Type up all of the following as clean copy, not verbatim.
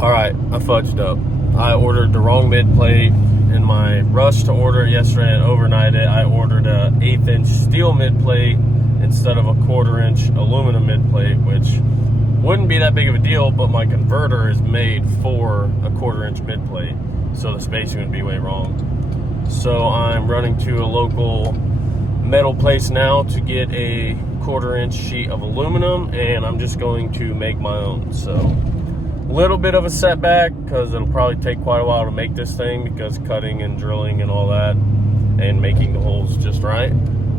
All right, I fudged up. I ordered the wrong mid plate. In my rush to order it yesterday and overnight it, I ordered a 1/8 inch steel mid plate instead of a 1/4 inch aluminum mid plate, which wouldn't be that big of a deal, but my converter is made for a 1/4 inch mid plate, so the spacing would be way wrong. So I'm running to a local metal place now to get a 1/4 inch sheet of aluminum, and I'm just going to make my own. So little bit of a setback because it'll probably take quite a while to make this thing, because cutting and drilling and all that and making the holes just right.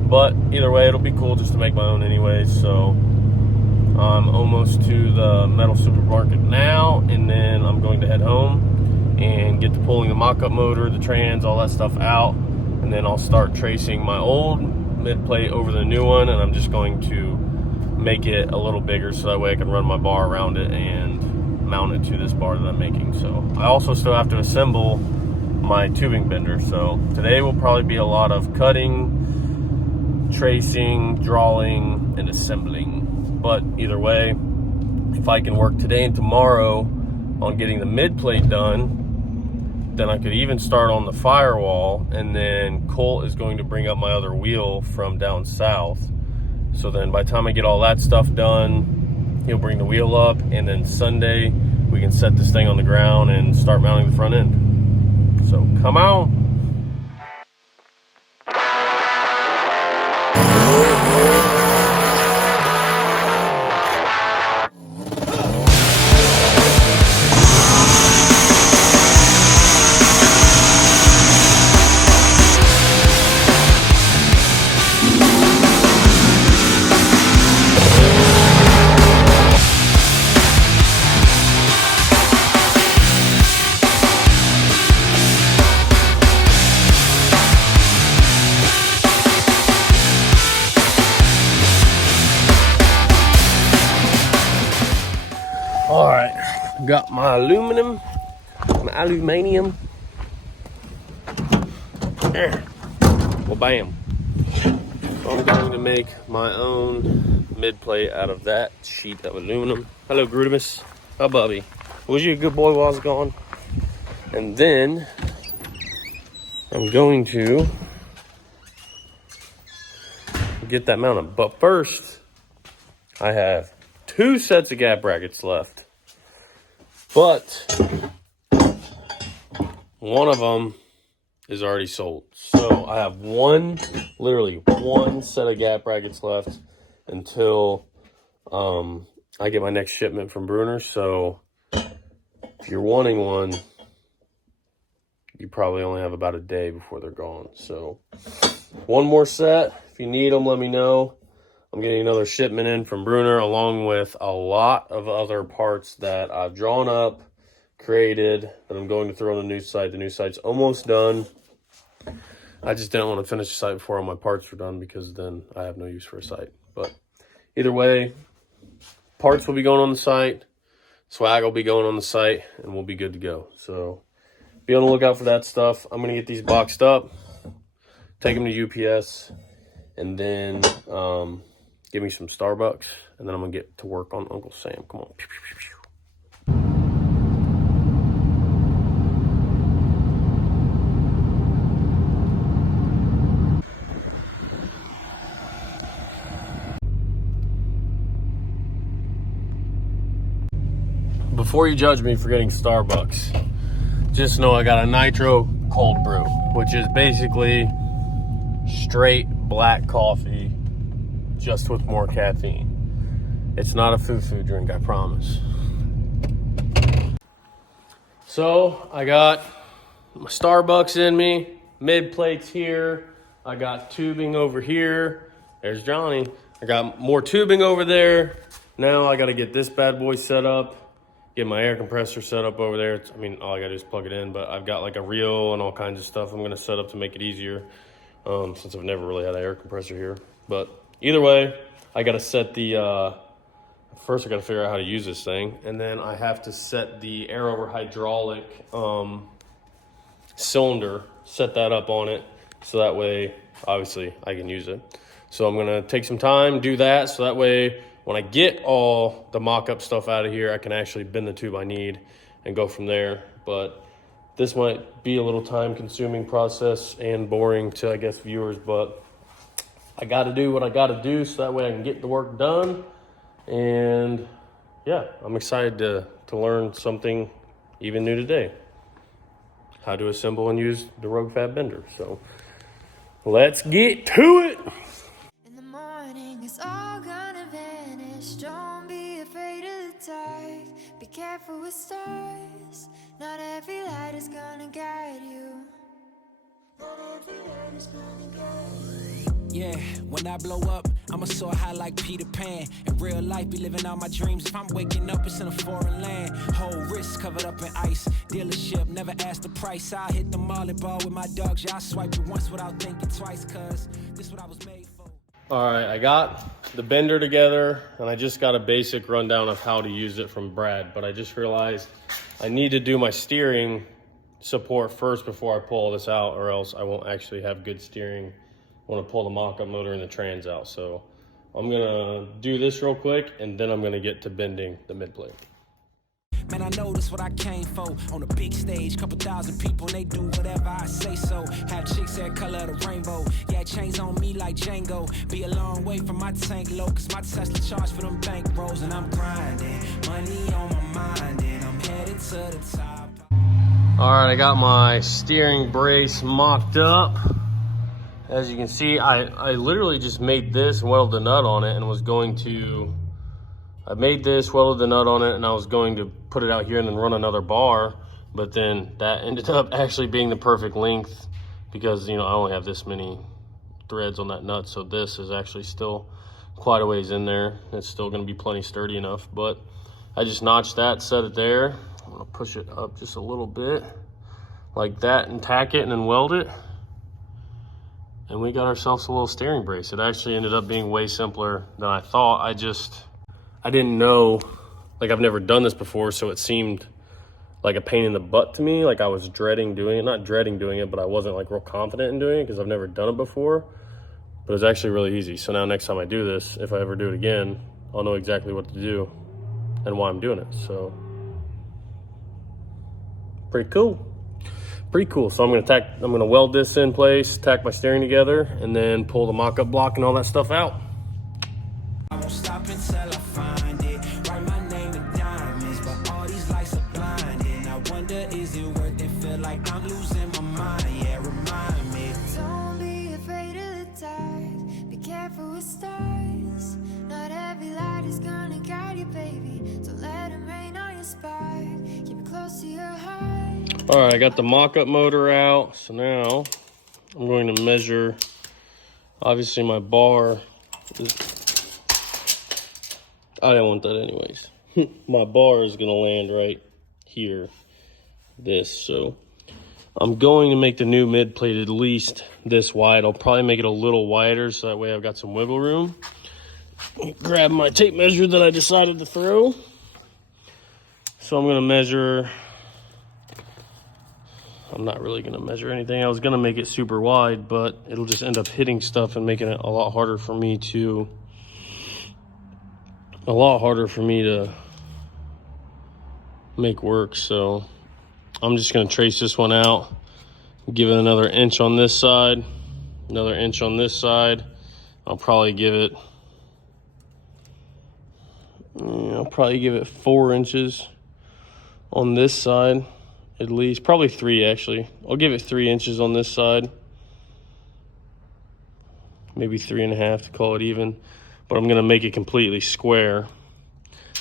But either way, it'll be cool just to make my own anyways. So I'm almost to the metal supermarket now, and then I'm going to head home and get to pulling the mock-up motor, the trans, all that stuff out, and then I'll start tracing my old mid plate over the new one, and I'm just going to make it a little bigger so that way I can run my bar around it and mount it to this bar that I'm making. So I also still have to assemble my tubing bender. So today will probably be a lot of cutting, tracing, drawing, and assembling. But either way, if I can work today and tomorrow on getting the mid plate done, then I could even start on the firewall, and then Colt is going to bring up my other wheel from down south. So then by the time I get all that stuff done, he'll bring the wheel up, and then Sunday we can set this thing on the ground and start mounting the front end. So come on. All right, got my aluminium. Well, bam. So I'm going to make my own mid plate out of that sheet of aluminum. Hello, Grudimus. Hi, Bubby. Was you a good boy while I was gone? And then I'm going to get that mounted. But first, I have 2 sets of gap brackets left. But one of them is already sold. So I have literally one set of gap brackets left until I get my next shipment from Bruner. So if you're wanting one, you probably only have about a day before they're gone. So one more set. If you need them, let me know. I'm getting another shipment in from Bruner, along with a lot of other parts that I've drawn up, created, that I'm going to throw on the new site. The new site's almost done. I just didn't want to finish the site before all my parts were done, because then I have no use for a site. But either way, parts will be going on the site, swag will be going on the site, and we'll be good to go. So be on the lookout for that stuff. I'm going to get these boxed up, take them to UPS, and then give me some Starbucks, and then I'm gonna get to work on Uncle Sam. Come on. Pew, pew, pew, pew. Before you judge me for getting Starbucks, just know I got a nitro cold brew, which is basically straight black coffee, just with more caffeine. It's not a foo-foo drink, I promise. So I got my Starbucks in me, mid plates here. I got tubing over here. There's Johnny. I got more tubing over there. Now I got to get this bad boy set up, get my air compressor set up over there. I mean, all I got to do is plug it in, but I've got like a reel and all kinds of stuff I'm going to set up to make it easier, since I've never really had an air compressor here. But either way, I got to set the, first I got to figure out how to use this thing. And then I have to set the air over hydraulic cylinder, set that up on it. So that way, obviously, I can use it. So I'm going to take some time, do that. So that way, when I get all the mock-up stuff out of here, I can actually bend the tube I need and go from there. But this might be a little time consuming process and boring to, I guess, viewers, but I got to do what I got to do so that way I can get the work done. And yeah, I'm excited to learn something even new today. How to assemble and use the Rogue Fab Bender. So let's get to it. In the morning, it's all gonna vanish. Don't be afraid of the dark. Be careful with stars. Not every light is gonna guide you. Yeah, when I blow up, I'ma soar high like Peter Pan. In real life, be living out my dreams. If I'm waking up, it's in a foreign land. Whole wrist covered up in ice. Dealership, never asked the price. I hit the mall and ball with my dogs. Yeah, I swiped it once without thinking twice, cause this what I was made for. All right, I got the bender together, and I just got a basic rundown of how to use it from Brad, but I just realized I need to do my steering support first before I pull all this out, or else I won't actually have good steering when I pull the mock-up motor and the trans out. So I'm gonna do this real quick, and then I'm gonna get to bending the mid plate. Man, I know this what I came for. On a big stage, couple thousand people, and they do whatever I say so. Have chicks that color the rainbow. Yeah, chains on me like Django. Be a long way from my tank low, cause my Tesla charge for them bank rolls. And I'm grinding, money on my mind, and I'm headed to the top. All right, I got my steering brace mocked up. As you can see, I literally just made this and welded the nut on it and was going to, I made this, welded the nut on it, and I was going to put it out here and then run another bar, but then that ended up actually being the perfect length because, you know, I only have this many threads on that nut, so this is actually still quite a ways in there. It's still gonna be plenty sturdy enough, but I just notched that, set it there. I'm gonna push it up just a little bit like that and tack it and then weld it. And we got ourselves a little steering brace. It actually ended up being way simpler than I thought. I didn't know, like I've never done this before, so it seemed like a pain in the butt to me. Like I was dreading doing it, not dreading doing it, but I wasn't like real confident in doing it because I've never done it before. But it's actually really easy. So now next time I do this, if I ever do it again, I'll know exactly what to do and why I'm doing it. So pretty cool. Pretty cool. So I'm gonna weld this in place, tack my steering together, and then pull the mock-up block and all that stuff out. I won't stop until I find it. Write my name in diamonds, but all these lights are blinding. I wonder, is it worth it? Feel like I'm losing my mind. Yeah, remind me. Don't be afraid of the dark. Be careful with stars. Not every light is gonna guide you, baby. Don't let them rain on your spark. Keep it close to your heart. All right, I got the mock-up motor out. So now I'm going to measure, obviously my bar is, I didn't want that anyways. My bar is gonna land right here, this. So I'm going to make the new mid plate at least this wide. I'll probably make it a little wider so that way I've got some wiggle room. Grab my tape measure that I decided to throw. So I'm gonna measure, I'm not really gonna measure anything. I was gonna make it super wide, but it'll just end up hitting stuff and making it a lot harder for me to make work. So I'm just gonna trace this one out, give it another inch on this side, another inch on this side. I'll probably give it 4 inches on this side, at least, probably 3 actually. I'll give it 3 inches on this side, maybe 3.5 to call it even, but I'm gonna make it completely square.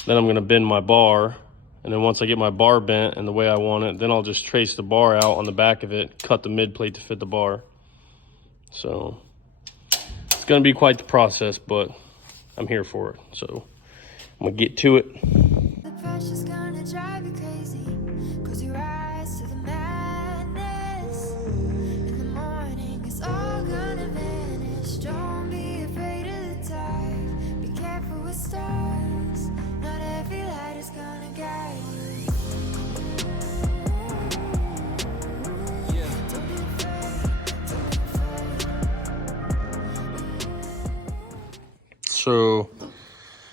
Then I'm gonna bend my bar, and then once I get my bar bent and the way I want it, then I'll just trace the bar out on the back of it, cut the mid plate to fit the bar. So it's gonna be quite the process, but I'm here for it. So I'm gonna get to it. The pressure's gonna drive you crazy, cause you rise to the madness. In the morning, it's all gonna vanish. Don't be afraid of the dark. Be careful with stars. Not every light is gonna guide you. Yeah. Don't be afraid, don't be afraid. So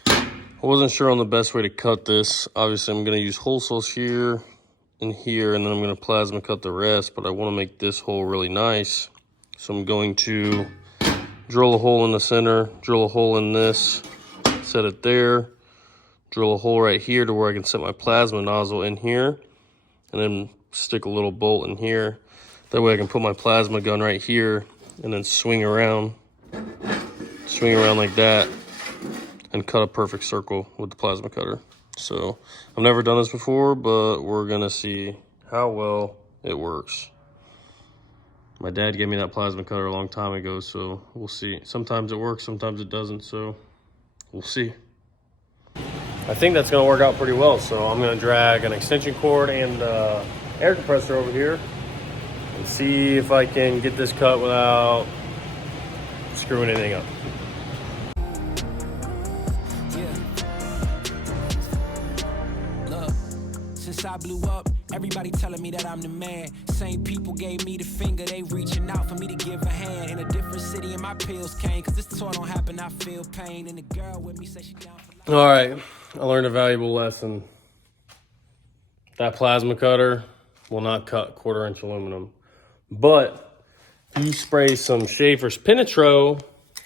I wasn't sure on the best way to cut this. Obviously I'm gonna use whole saws here. in here, and then I'm going to plasma cut the rest, but I want to make this hole really nice. So I'm going to drill a hole in the center, drill a hole in this, set it there, drill a hole right here to where I can set my plasma nozzle in here, and then stick a little bolt in here. That way I can put my plasma gun right here and then swing around like that and cut a perfect circle with the plasma cutter. So I've never done this before, but we're gonna see how well it works. My dad gave me that plasma cutter a long time ago, so we'll see. Sometimes it works, sometimes it doesn't, so we'll see. I think that's gonna work out pretty well, so I'm gonna drag an extension cord and air compressor over here and see if I can get this cut without screwing anything up. Since I blew up, everybody telling me that I'm the man. Same people gave me the finger, they reaching out for me to give a hand. In a different city and my pills came, cause this tour don't happen, I feel pain. And the girl with me said she down for life. All right, I learned a valuable lesson. That plasma cutter will not cut 1/4 inch aluminum. But if you spray some Schaefer's Penetro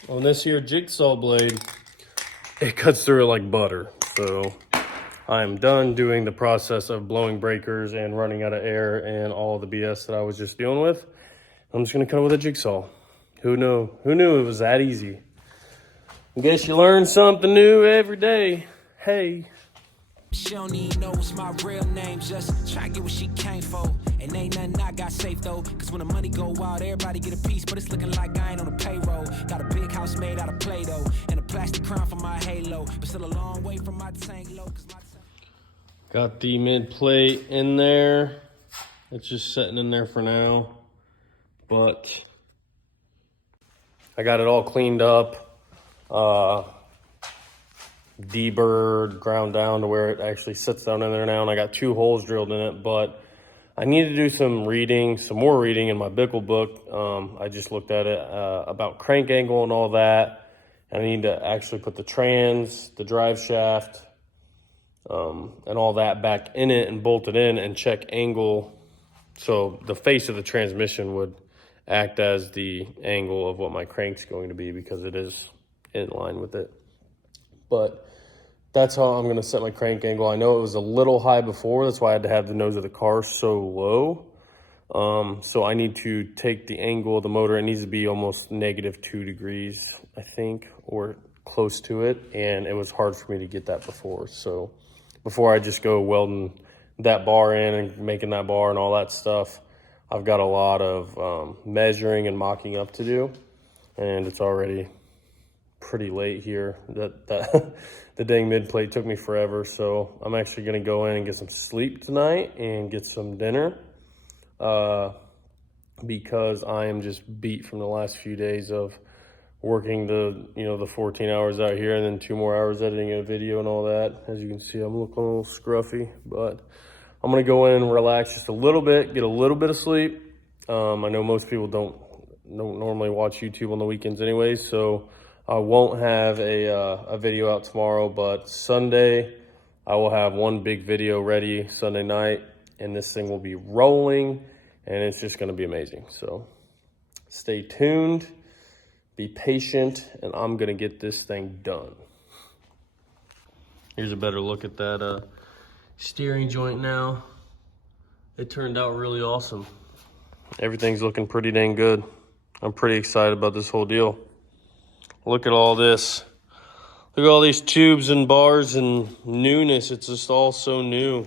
on this here jigsaw blade, it cuts through it like butter. So I'm done doing the process of blowing breakers and running out of air and all the BS that I was just dealing with. I'm just gonna cut it with a jigsaw. Who knew it was that easy? I guess you learn something new every day. Hey. She don't even know what's my real name, just try to get what she came for. And ain't nothing I got safe though, cause when the money go wild, everybody get a piece, but it's looking like I ain't on the payroll. Got a big house made out of Play-Doh, and a plastic crown for my halo, but still a long way from my tank low, cause my tank... Got the mid plate in there. It's just sitting in there for now, but I got it all cleaned up. Deburred, ground down to where it actually sits down in there now, and I got 2 holes drilled in it, but I need to do some more reading in my Bickle book. I just looked at it about crank angle and all that, and I need to actually put the trans, the drive shaft, and all that back in it and bolt it in and check angle. So the face of the transmission would act as the angle of what my crank's going to be, because it is in line with it. But that's how I'm gonna set my crank angle. I know it was a little high before, that's why I had to have the nose of the car so low. So I need to take the angle of the motor. It needs to be almost -2 degrees, I think, or close to it. And it was hard for me to get that before. So before I just go welding that bar in and making that bar and all that stuff, I've got a lot of measuring and mocking up to do. And it's already pretty late here. The dang mid plate took me forever, so I'm actually gonna go in and get some sleep tonight and get some dinner, because I am just beat from the last few days of working the 14 hours out here and then 2 more hours editing a video and all that. As you can see, I'm looking a little scruffy, but I'm gonna go in and relax just a little bit, get a little bit of sleep. I know most people don't normally watch YouTube on the weekends anyways, so I won't have a video out tomorrow, but Sunday I will have one big video ready Sunday night, and this thing will be rolling, and it's just gonna be amazing. So stay tuned, be patient, and I'm gonna get this thing done. Here's a better look at that steering joint now. It turned out really awesome. Everything's looking pretty dang good. I'm pretty excited about this whole deal. Look at all this. Look at all these tubes and bars and newness. It's just all so new.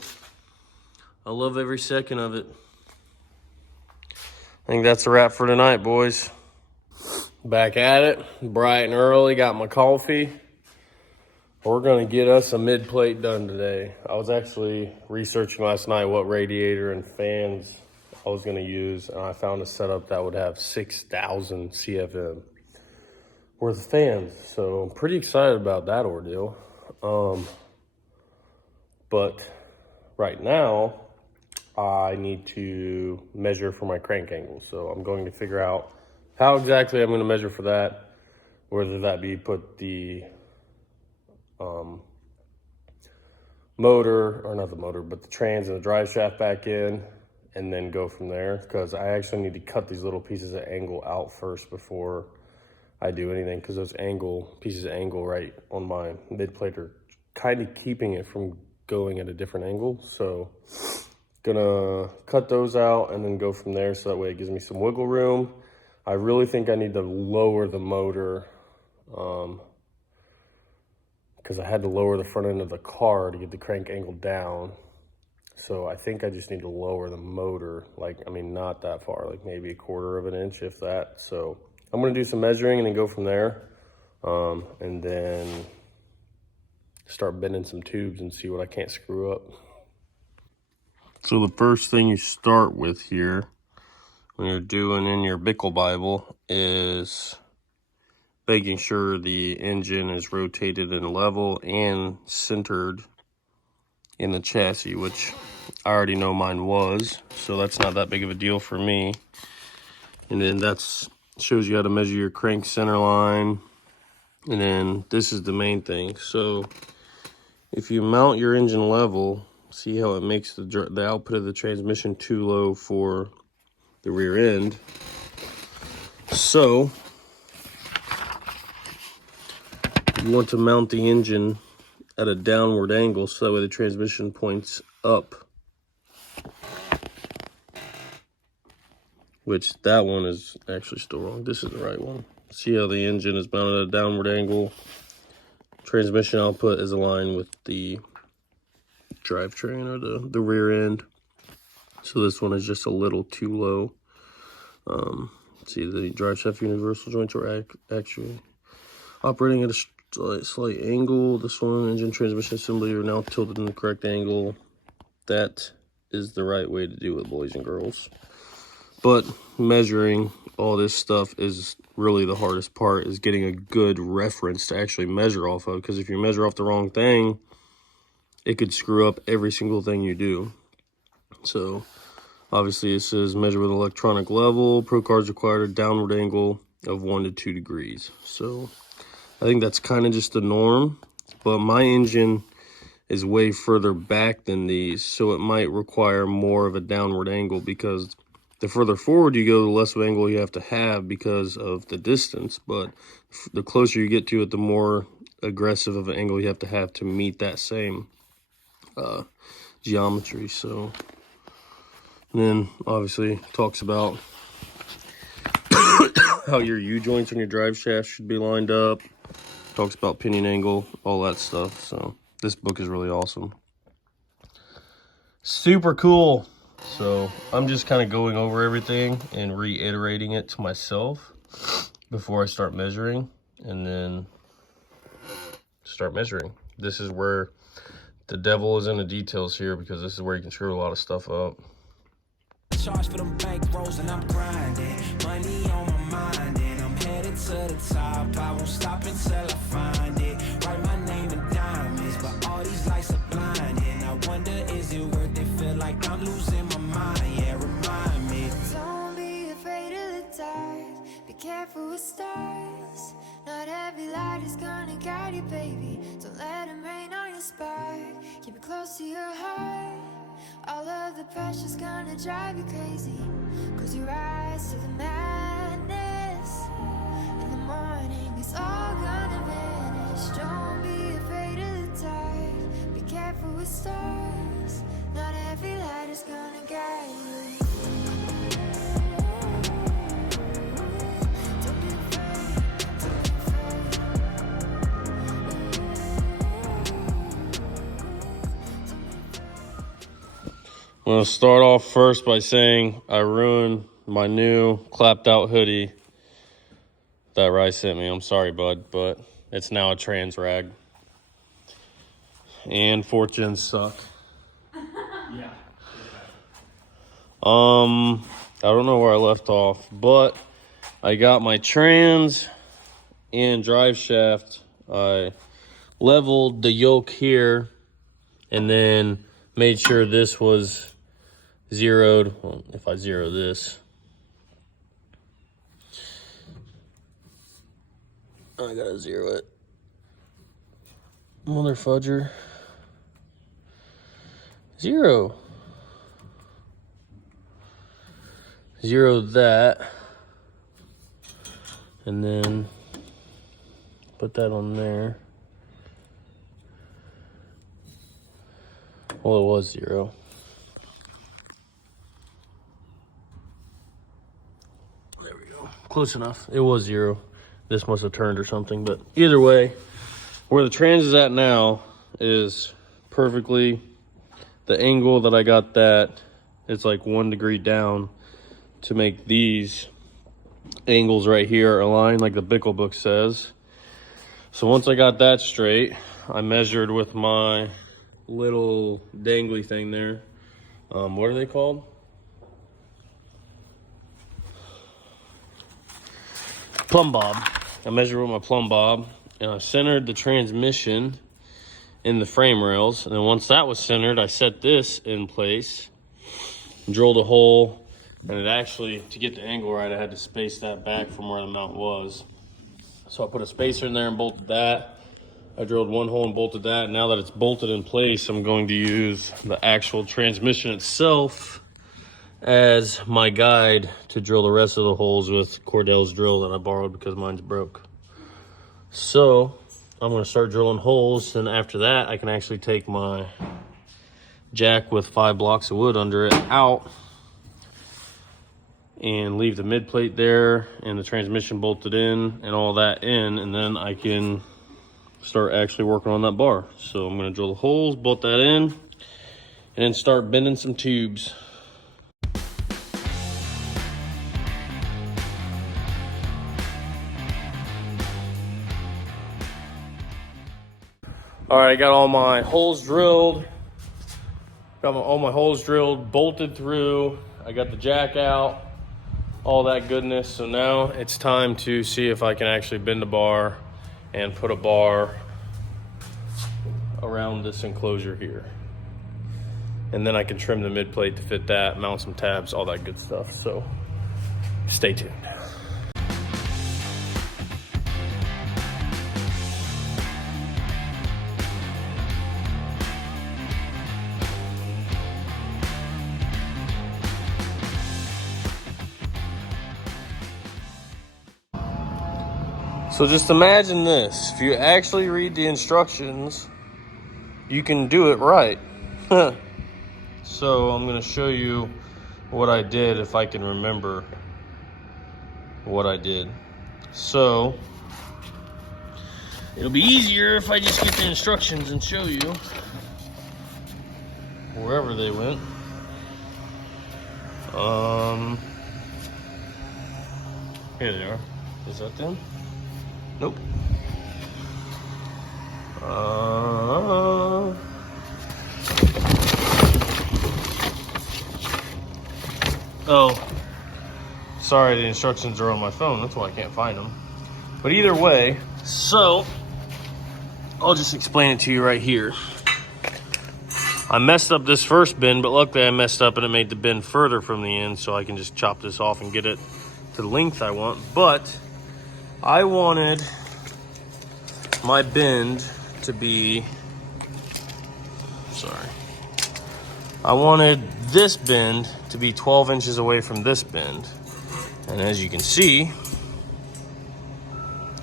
I love every second of it. I think that's a wrap for tonight, boys. Back at it, bright and early, got my coffee. We're gonna get us a mid plate done today. I was actually researching last night what radiator and fans I was gonna use, and I found a setup that would have 6,000 CFM worth of fans. So I'm pretty excited about that ordeal. But right now, I need to measure for my crank angle. So I'm going to figure out how exactly I'm gonna measure for that, whether that be put the motor, or not the motor, but the trans and the drive shaft back in, and then go from there, because I actually need to cut these little pieces of angle out first before I do anything, because those pieces of angle right on my mid plate are kind of keeping it from going at a different angle. So gonna cut those out and then go from there, so that way it gives me some wiggle room. I really think I need to lower the motor, because I had to lower the front end of the car to get the crank angle down. So I think I just need to lower the motor, like, I mean, not that far, like maybe 1/4 of an inch, if that. So I'm gonna do some measuring and then go from there, and then start bending some tubes and see what I can't screw up. So the first thing you start with here, when you're doing in your Bickle Bible, is making sure the engine is rotated and level and centered in the chassis, which I already know mine was, so that's not that big of a deal for me. And then that's shows you how to measure your crank center line. And then this is the main thing. So if you mount your engine level, see how it makes the output of the transmission too low for the rear end. So you want to mount the engine at a downward angle, so that way the transmission points up. Which that one is actually still wrong. This is the right one. See how the engine is mounted at a downward angle. Transmission output is aligned with the drivetrain, or the rear end. So this one is just a little too low. See, the drive shaft universal joints are actually operating at a slight angle. This one, engine transmission assembly, are now tilted in the correct angle. That is the right way to do it, boys and girls. But measuring all this stuff is really the hardest part, is getting a good reference to actually measure off of. Because if you measure off the wrong thing, it could screw up every single thing you do. So obviously it says measure with electronic level. Pro cards required a downward angle of 1 to 2 degrees. So I think that's kind of just the norm. But my engine is way further back than these, so it might require more of a downward angle, because the further forward you go, the less of an angle you have to have because of the distance. But the closer you get to it, the more aggressive of an angle you have to meet that same geometry. So, and then obviously talks about how your U-joints on your drive shaft should be lined up. Talks about pinion angle, all that stuff. So this book is really awesome. Super cool. So I'm just kind of going over everything and reiterating it to myself before I start measuring, and then start measuring. This is where the devil is in the details here, because this is where you can screw a lot of stuff up. Charge for them bank rolls and I'm grinding. Money on my mind and I'm headed to the top. I won't stop until I find it. Write my name in diamonds, but all these lights are blinding. I wonder, is it worth it? Feel like I'm losing my mind. Yeah, remind me. Don't be afraid of the dark. Be careful with stars. Not every light is gonna guide you, baby. Don't let them rain on your spark. Keep it close to your heart. All of the pressure's gonna drive you crazy, 'cause you rise to the madness. In the morning it's all gonna vanish. Don't be afraid of the dark. Be careful with stars. Not every light is gonna guide you. Don't be afraid, don't be afraid. I'm going to start off first by saying I ruined my new clapped out hoodie that Rye sent me. I'm sorry, bud, but it's now a trans rag. And fortunes suck. Yeah. I don't know where I left off, but I got my trans and drive shaft. I leveled the yoke here and then made sure this was zeroed. Well, if I zero this, I gotta zero it. Mother fudger. Zero that, and then put that on there. Well, it was 0. There we go. Close enough. It was 0. This must have turned or something, but either way, where the trans is at now is perfectly the angle that I got that. It's like 1 degree down to make these angles right here align like the Bickle book says. So once I got that straight, I measured with my little dangly thing there. What are they called? Plumb bob. I measured with my plumb bob, and I centered the transmission in the frame rails. And then once that was centered, I set this in place, drilled a hole, and it actually, to get the angle right, I had to space that back from where the mount was. So I put a spacer in there and bolted that. I drilled 1 hole and bolted that. Now that it's bolted in place, I'm going to use the actual transmission itself as my guide to drill the rest of the holes with Cordell's drill that I borrowed because mine's broke. So I'm going to start drilling holes, and after that I can actually take my jack with 5 blocks of wood under it out and leave the mid plate there and the transmission bolted in and all that in, and then I can start actually working on that bar. So I'm going to drill the holes, bolt that in, and then start bending some tubes. All right, I got all my holes drilled. All my holes drilled, bolted through. I got the jack out, all that goodness. So now it's time to see if I can actually bend a bar and put a bar around this enclosure here. And then I can trim the mid plate to fit that, mount some tabs, all that good stuff. So stay tuned. So just imagine this. If you actually read the instructions, you can do it right. So I'm going to show you what I did if I can remember what I did. So it'll be easier if I just get the instructions and show you wherever they went. Here they are. Is that them? Nope. Oh, sorry, the instructions are on my phone. That's why I can't find them. But either way, so I'll just explain it to you right here. I messed up this first bend, but luckily I messed up and it made the bend further from the end, so I can just chop this off and get it to the length I want. But I wanted my bend to be, I wanted this bend to be 12 inches away from this bend. And as you can see,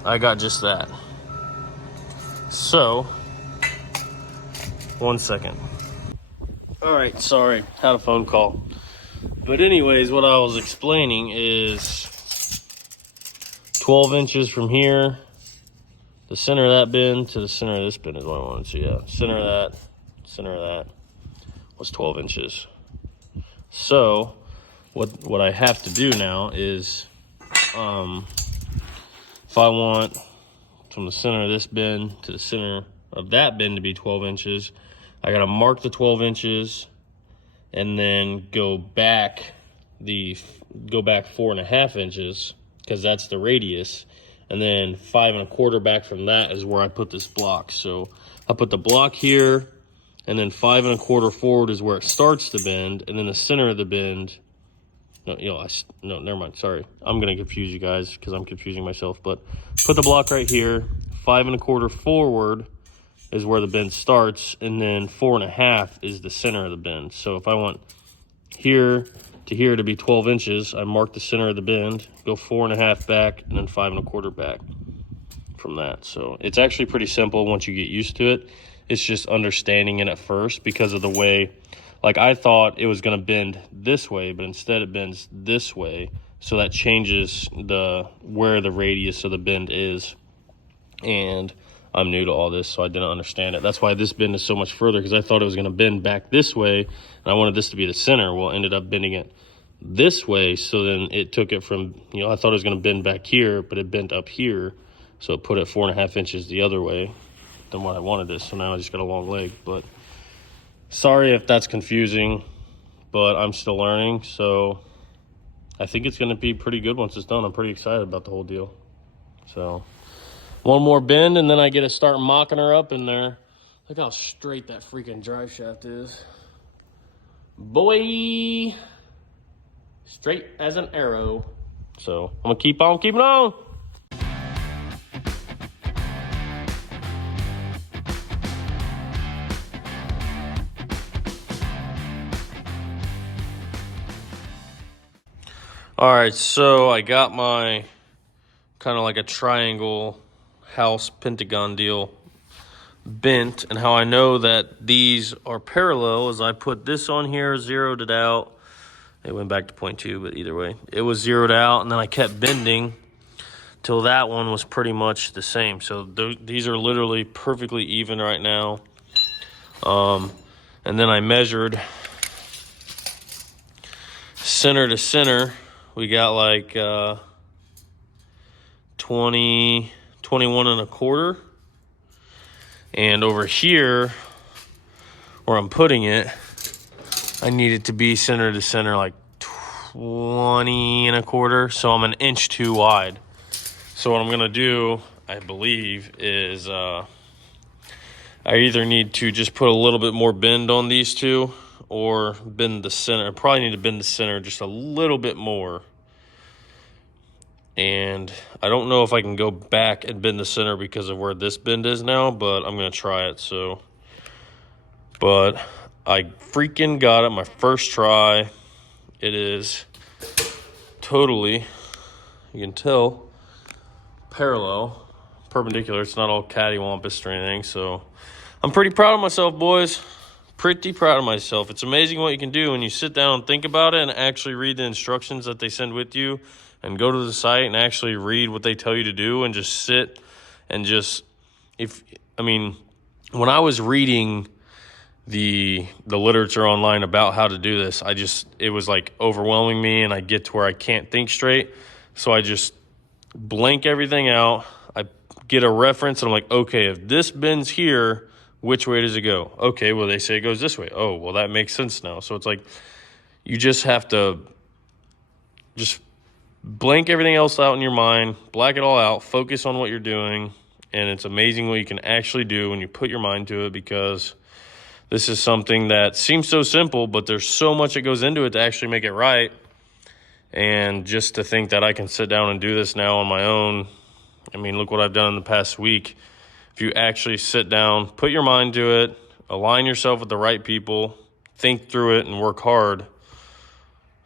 I got just that. So, 1 second. All right, sorry, had a phone call. But anyways, what I was explaining is 12 inches from here, the center of that bend to the center of this bend is what I wanted to see. Yeah, center of that was 12 inches. So what I have to do now is, if I want from the center of this bend to the center of that bend to be 12 inches, I gotta mark the 12 inches and then go back 4.5 inches, because that's the radius, and then 5 1/4 back from that is where I put this block. So I put the block here, and then 5 1/4 forward is where it starts to bend, and then the center of the bend, no, never mind, sorry. I'm gonna confuse you guys because I'm confusing myself, but put the block right here, 5 1/4 forward is where the bend starts, and then 4.5 is the center of the bend. So if I want here to be 12 inches, I mark the center of the bend, go 4.5 back, and then 5.25 back from that. So it's actually pretty simple once you get used to it. It's just understanding it at first because of the way, like I thought it was going to bend this way, but instead it bends this way. So that changes where the radius of the bend is. And I'm new to all this, so I didn't understand it. That's why this bend is so much further, because I thought it was going to bend back this way, and I wanted this to be the center. Well, it ended up bending it this way, so then it took it from, I thought it was going to bend back here, but it bent up here, so it put it 4.5 inches the other way than what I wanted this. So now I just got a long leg. But sorry if that's confusing, but I'm still learning, so I think it's going to be pretty good once it's done. I'm pretty excited about the whole deal. So one more bend, and then I get to start mocking her up in there. Look how straight that freaking drive shaft is. Boy, straight as an arrow. So I'm going to keep on keeping on. All right, so I got my kind of like a triangle house pentagon deal bent, and how I know that these are parallel is I put this on here, zeroed it out. It went back to 0.2, but either way, it was zeroed out, and then I kept bending till that one was pretty much the same. So these are literally perfectly even right now. And then I measured center to center. We got like 21 1/4. And over here, where I'm putting it, I need it to be center to center like 20 1/4. So I'm an inch too wide. So what I'm gonna do, I believe, is I either need to just put a little bit more bend on these two, or bend the center. I probably need to bend the center just a little bit more. And I don't know if I can go back and bend the center because of where this bend is now, but I'm going to try it. So, but I freaking got it my first try. It is totally, you can tell, parallel, perpendicular. It's not all cattywampus or anything. So I'm pretty proud of myself, boys. Pretty proud of myself. It's amazing what you can do when you sit down and think about it and actually read the instructions that they send with you, and go to the site and actually read what they tell you to do, and just sit and just, when I was reading the literature online about how to do this, it was like overwhelming me, and I get to where I can't think straight. So I just blank everything out. I get a reference, and I'm like, okay, if this bends here, which way does it go? Okay, well, they say it goes this way. Oh, well, that makes sense now. So it's like, you just have to just blank everything else out in your mind, black it all out, focus on what you're doing, and it's amazing what you can actually do when you put your mind to it, because this is something that seems so simple, but there's so much that goes into it to actually make it right. And just to think that I can sit down and do this now on my own, look what I've done in the past week. If you actually sit down, put your mind to it, align yourself with the right people, think through it, and work hard,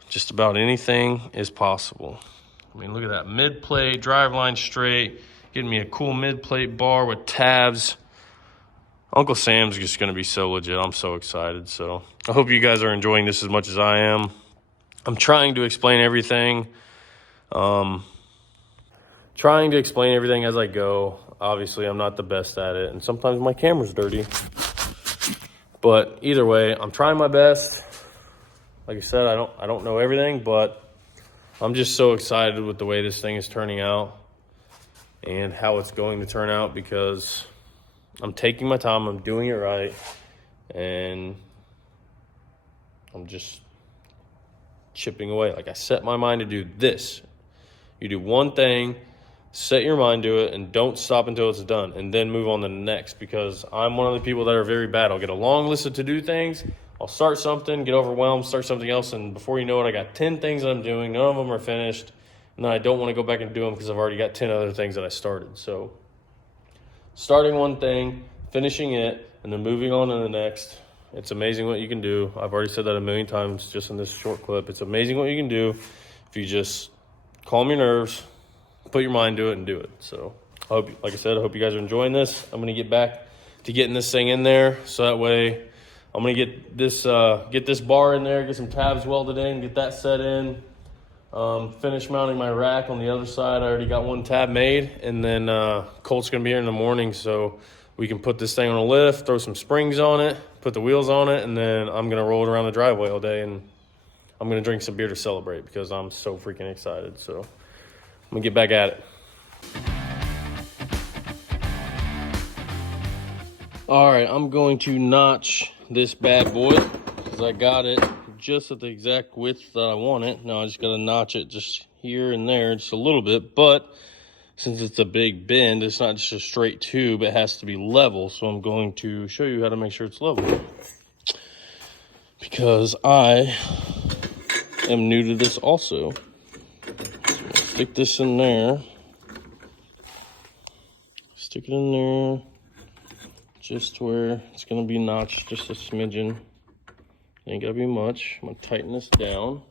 just about anything is possible. Look at that mid-plate, driveline straight, getting me a cool mid-plate bar with tabs. Uncle Sam's just going to be so legit. I'm so excited. So I hope you guys are enjoying this as much as I am. I'm trying to explain everything. As I go. Obviously, I'm not the best at it, and sometimes my camera's dirty. But either way, I'm trying my best. Like I said, I don't know everything, but I'm just so excited with the way this thing is turning out and how it's going to turn out, because I'm taking my time, I'm doing it right, and I'm just chipping away. Like, I set my mind to do this. You do one thing, set your mind to it, and don't stop until it's done, and then move on to the next, because I'm one of the people that are very bad. I'll get a long list of to-do things. I'll start something, get overwhelmed, start something else, and before you know it, I got 10 things that I'm doing. None of them are finished, and then I don't want to go back and do them because I've already got 10 other things that I started. So starting one thing, finishing it, and then moving on to the next. It's amazing what you can do. I've already said that a million times just in this short clip. It's amazing what you can do if you just calm your nerves, put your mind to it, and do it. So I hope, like I said, I hope you guys are enjoying this. I'm gonna get back to getting this thing in there, so that way I'm gonna get this bar in there, get some tabs welded in, get that set in, finish mounting my rack on the other side. I already got one tab made, and then Colt's gonna be here in the morning, so we can put this thing on a lift, throw some springs on it, put the wheels on it, and then I'm gonna roll it around the driveway all day, and I'm gonna drink some beer to celebrate because I'm so freaking excited. So I'm gonna get back at it. All right, I'm going to notch this bad boy because I got it just at the exact width that I want it. Now I just gotta notch it just here and there, just a little bit, but since it's a big bend, it's not just a straight tube, it has to be level. So I'm going to show you how to make sure it's level, because I am new to this also. So I'm gonna stick this in there, stick it in there, just where it's gonna be notched, just a smidgen. Ain't gotta be much. I'm gonna tighten this down.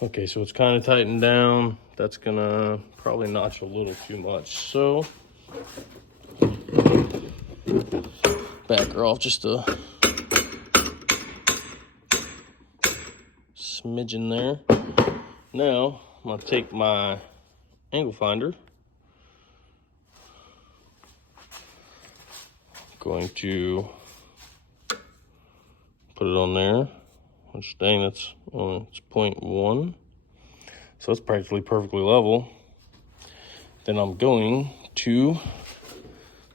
Okay, so it's kind of tightened down. That's gonna probably notch a little too much. So back her off just a smidgen there. Now I'm gonna take my angle finder. Going to put it on there. Which, dang, that's it's 0.1, so it's practically perfectly level. Then I'm going to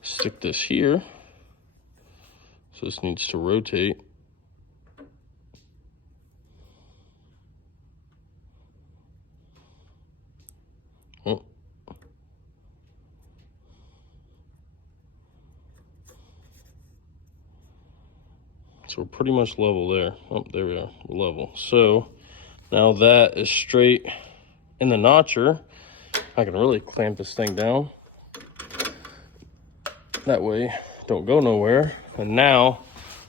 stick this here, so this needs to rotate. Oh. So we're pretty much level there. Oh, there we are, level. So now that is straight in the notcher, I can really clamp this thing down. That way, don't go nowhere. And now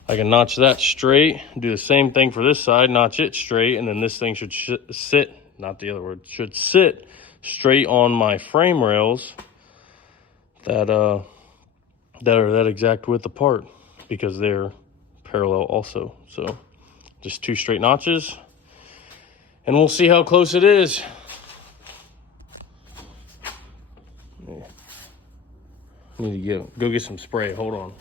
I can notch that straight, do the same thing for this side, notch it straight, and then this thing should sit, not the other word, should sit straight on my frame rails that are that exact width apart, because they're parallel also. So just 2 straight notches, and we'll see how close it is. Yeah. Need to go get some spray. Hold on.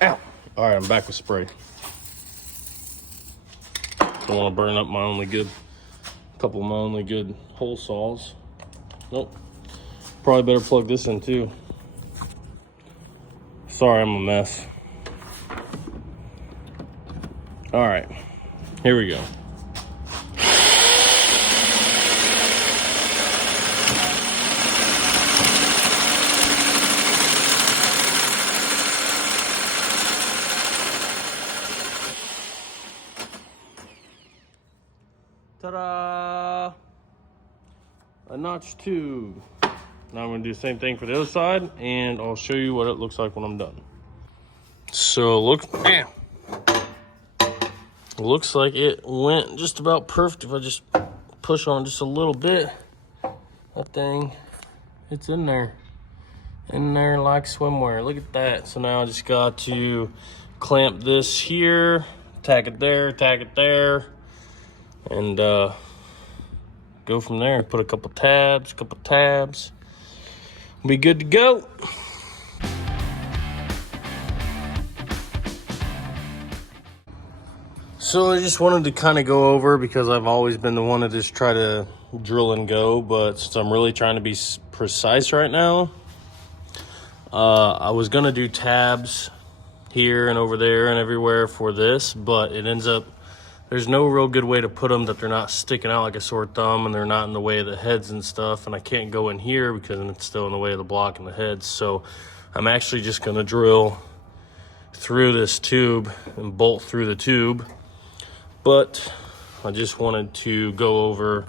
Ow. All right, I'm back with spray. Don't want to burn up couple of my only good hole saws. Nope. Probably better plug this in too. Sorry, I'm a mess. All right, here we go. Ta-da! A notch tube. Now I'm gonna do the same thing for the other side, and I'll show you what it looks like when I'm done. So looks like it went just about perfect. If I just push on just a little bit, that thing, it's in there like swimwear. Look at that. So now I just got to clamp this here, tack it there, and go from there. Put a couple tabs, be good to go. So I just wanted to kind of go over, because I've always been the one to just try to drill and go, but since I'm really trying to be precise right now, I was gonna do tabs here and over there and everywhere for this, but it ends up, there's no real good way to put them that they're not sticking out like a sore thumb, and they're not in the way of the heads and stuff, and I can't go in here because it's still in the way of the block and the heads. So I'm actually just gonna drill through this tube and bolt through the tube. But I just wanted to go over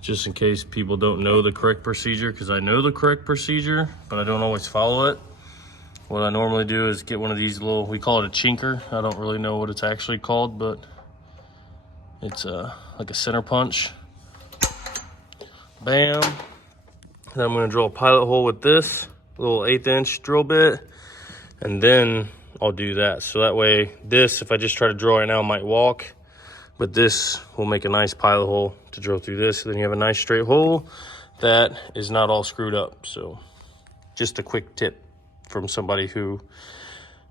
just in case people don't know the correct procedure, because I know the correct procedure, but I don't always follow it. What I normally do is get one of these little, we call it a chinker. I don't really know what it's actually called, but it's like a center punch. Bam. Then I'm gonna drill a pilot hole with this little 1/8 inch drill bit, and then I'll do that. So that way, this, if I just try to drill right now, might walk, but this will make a nice pilot hole to drill through this. Then you have a nice straight hole that is not all screwed up. So just a quick tip from somebody who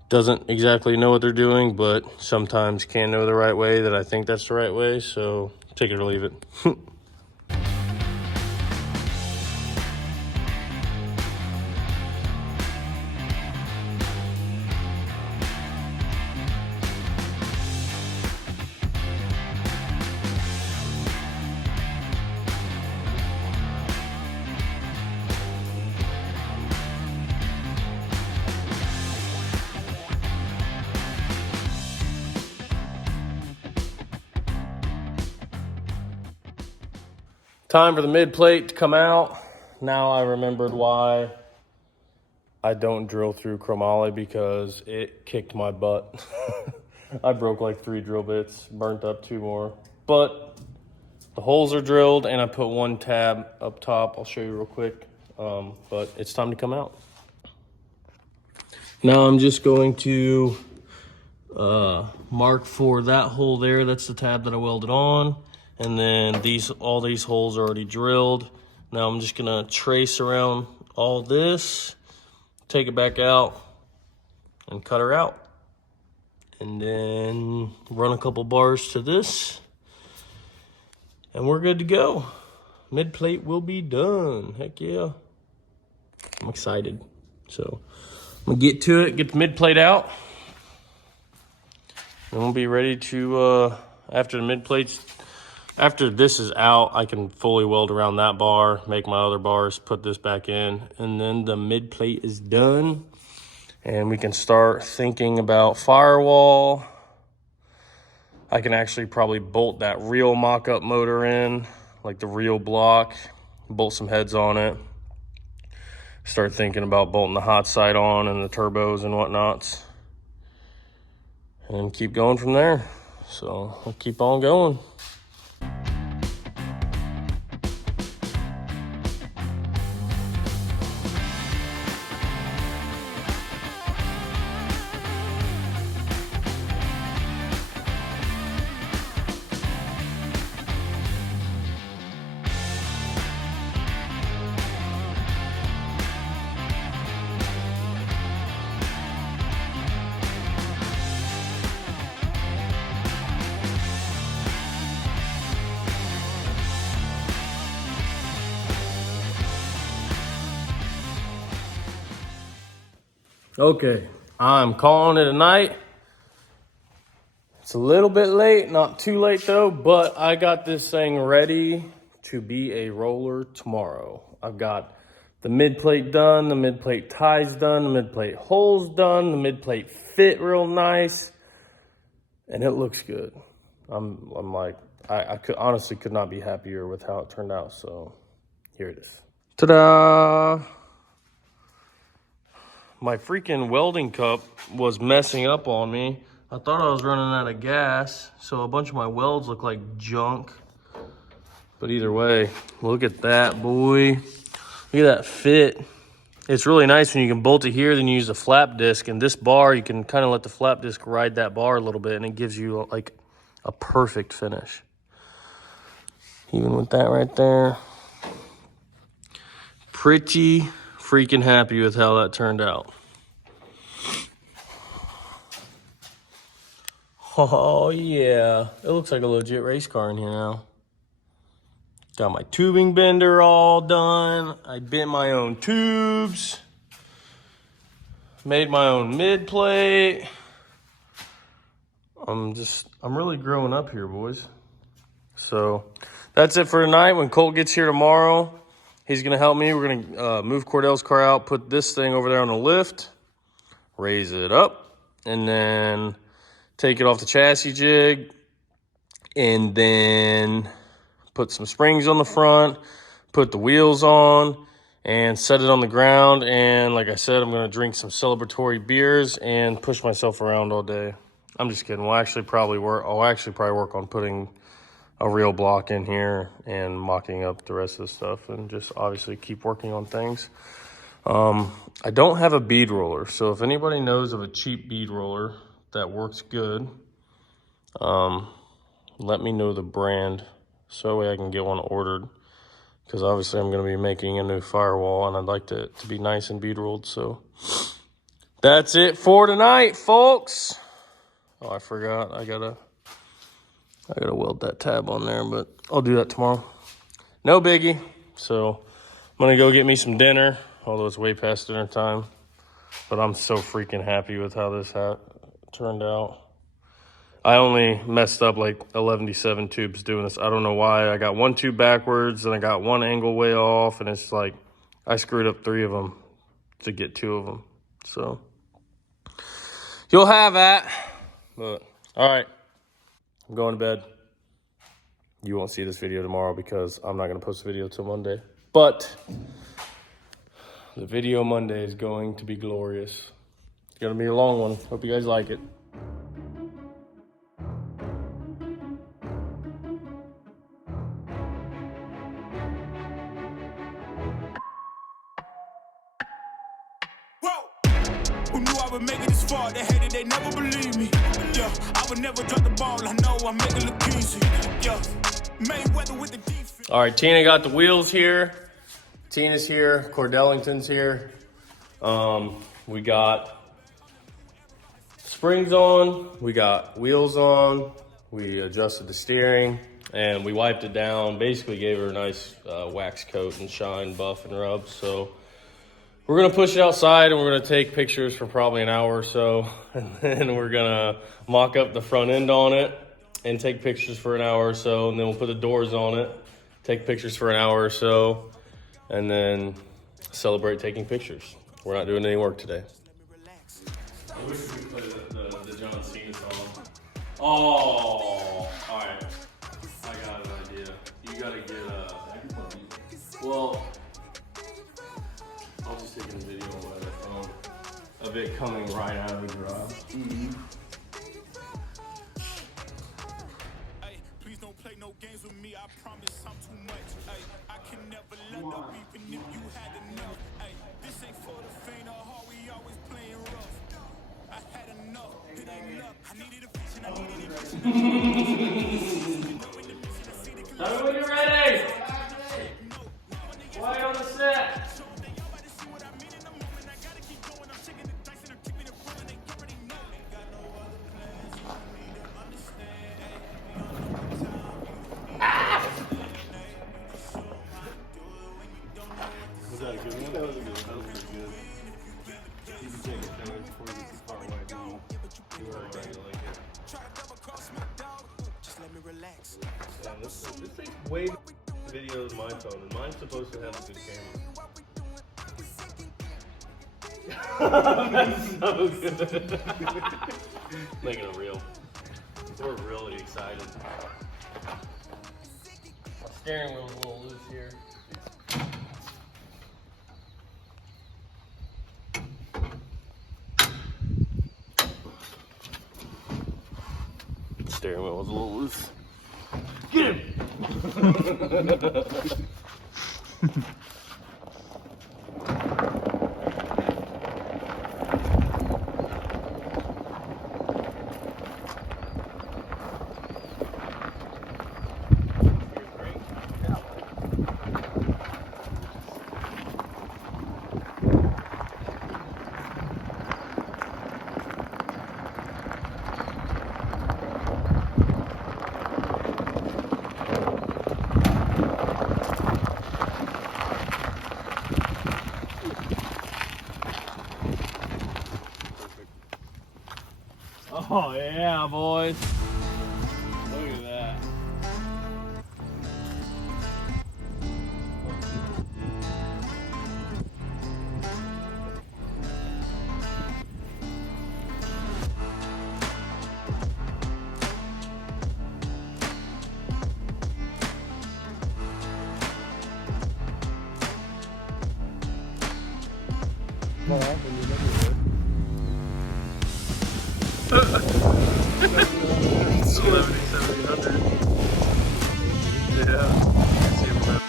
doesn't exactly know what they're doing, but sometimes can know the right way, that I think that's the right way. So take it or leave it. Time for the mid plate to come out. Now I remembered why I don't drill through chromoly, because it kicked my butt. I broke like 3 drill bits, burnt up 2 more. But the holes are drilled, and I put 1 tab up top. I'll show you real quick, but it's time to come out. Now I'm just going to mark for that hole there. That's the tab that I welded on. And then all these holes are already drilled. Now I'm just gonna trace around all this, take it back out, and cut her out. And then run a couple bars to this, and we're good to go. Mid plate will be done. Heck yeah. I'm excited. So I'm gonna get to it, get the mid plate out, and we'll be ready to, after the mid plate's, after this is out, I can fully weld around that bar, make my other bars, put this back in, and then the mid plate is done. And we can start thinking about firewall. I can actually probably bolt that real mock-up motor in, like the real block, bolt some heads on it. Start thinking about bolting the hot side on and the turbos and whatnots. And keep going from there. So I'll keep on going. Okay, I'm calling it a night. It's a little bit late, not too late though, but I got this thing ready to be a roller tomorrow. I've got the mid plate done, the mid plate ties done, the mid plate holes done, the mid plate fit real nice, and it looks good. I'm like, I honestly could not be happier with how it turned out, so here it is. Ta-da! My freaking welding cup was messing up on me. I thought I was running out of gas, so a bunch of my welds look like junk. But either way, look at that, boy. Look at that fit. It's really nice when you can bolt it here, then you use a flap disc. And this bar, you can kind of let the flap disc ride that bar a little bit, and it gives you like a perfect finish. Even with that right there. Pretty freaking happy with how that turned out. Oh yeah, it looks like a legit race car in here now. Got my tubing bender all done. I bent my own tubes. Made my own mid plate. I'm really growing up here, boys. So that's it for tonight. When Colt gets here tomorrow, he's gonna help me. We're gonna move Cordell's car out, put this thing over there on the lift, raise it up, and then take it off the chassis jig, and then put some springs on the front, put the wheels on, and set it on the ground. And like I said, I'm going to drink some celebratory beers and push myself around all day. I'm just kidding. I'll actually probably work on putting a real block in here and mocking up the rest of the stuff, and just obviously keep working on things. I don't have a bead roller, so if anybody knows of a cheap bead roller that works good, let me know the brand so that way I can get one ordered, because obviously I'm going to be making a new firewall and I'd like it to be nice and bead rolled. So that's it for tonight, folks. Oh, I forgot. I gotta weld that tab on there, but I'll do that tomorrow. No biggie. So I'm gonna go get me some dinner, although it's way past dinner time. But I'm so freaking happy with how this turned out. I only messed up like 11 tubes doing this. I don't know why. I got one tube backwards and I got one angle way off, and it's like I screwed up 3 of them to get 2 of them. So you'll have that. But all right, I'm going to bed. You won't see this video tomorrow because I'm not going to post a video till Monday. But the video Monday is going to be glorious. It's going to be a long one. Hope you guys like it. Who knew I would make it this far? They hated, they never believe me. Yeah, I would never drop the ball. I know I make it look easy. Yeah, Mayweather with the defense. All right, Tina got the wheels here. Tina's here. Cordellington's here. We got springs on. We got wheels on. We adjusted the steering and we wiped it down. Basically gave her a nice wax coat and shine, buff, and rub. So we're gonna push it outside and we're gonna take pictures for probably an hour or so. And then we're gonna mock up the front end on it and take pictures for an hour or so. And then we'll put the doors on it, take pictures for an hour or so, and then celebrate taking pictures. We're not doing any work today. I wish we could play the John Cena song. Oh, all right. I got an idea. You gotta get well, I'll just take a video on my phone of it coming right out of the garage. Hey, please don't play no games with me. I promise I'm too much. Hey, I can never let up even if you had enough. Hey, this ain't for the faint of heart. We always playing rough. I had enough. It ain't luck. I needed a vision. I needed it. Tell me when you're ready. Quiet on the set. Was that a good one? That was a good one. That was pretty good. You can take it down before you get too far away. You are right, I like it. Just let me relax. Yeah, this thing's way better video than my phone, and mine's supposed to have a good camera. That's so good. Making it real. We're really excited. Steering wheel's a little loose here. Steering wheel was a little loose. Get him! Oh yeah, boys. Look at that. Yeah. See him around.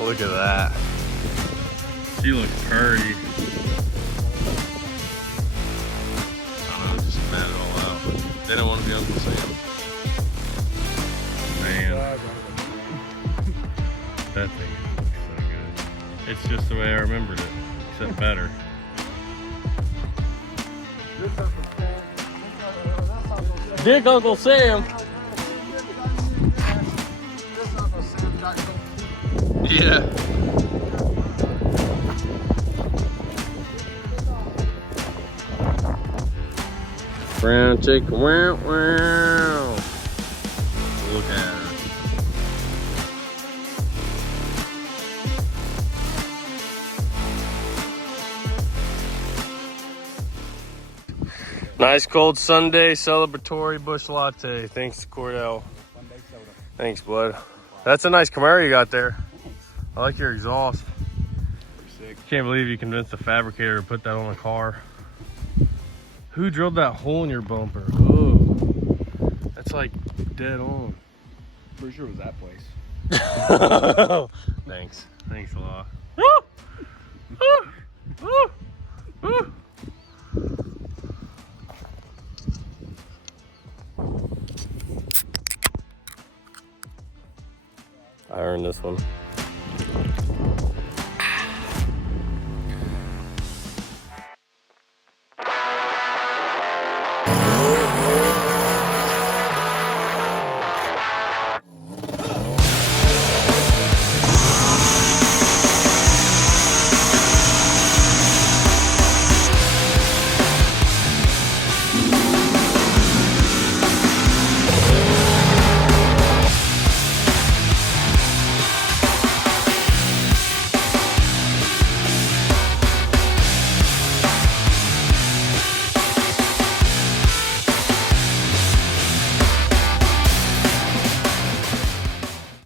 Look at that. She looks pretty. I don't know, just mad it all out. But they don't want to be Uncle Sam. Man. That thing looks so good. It's just the way I remembered it, except better. Dick Uncle Sam. Yeah. Brown chicken, wow, wow. Look at her. Nice cold Sunday celebratory bush latte. Thanks, Cordell. Thanks, bud. That's a nice Camaro you got there. I like your exhaust. Sick. Can't believe you convinced the fabricator to put that on the car. Who drilled that hole in your bumper? Oh, that's like dead on. Pretty sure it was that place. Thanks. Thanks a lot. I earned this one.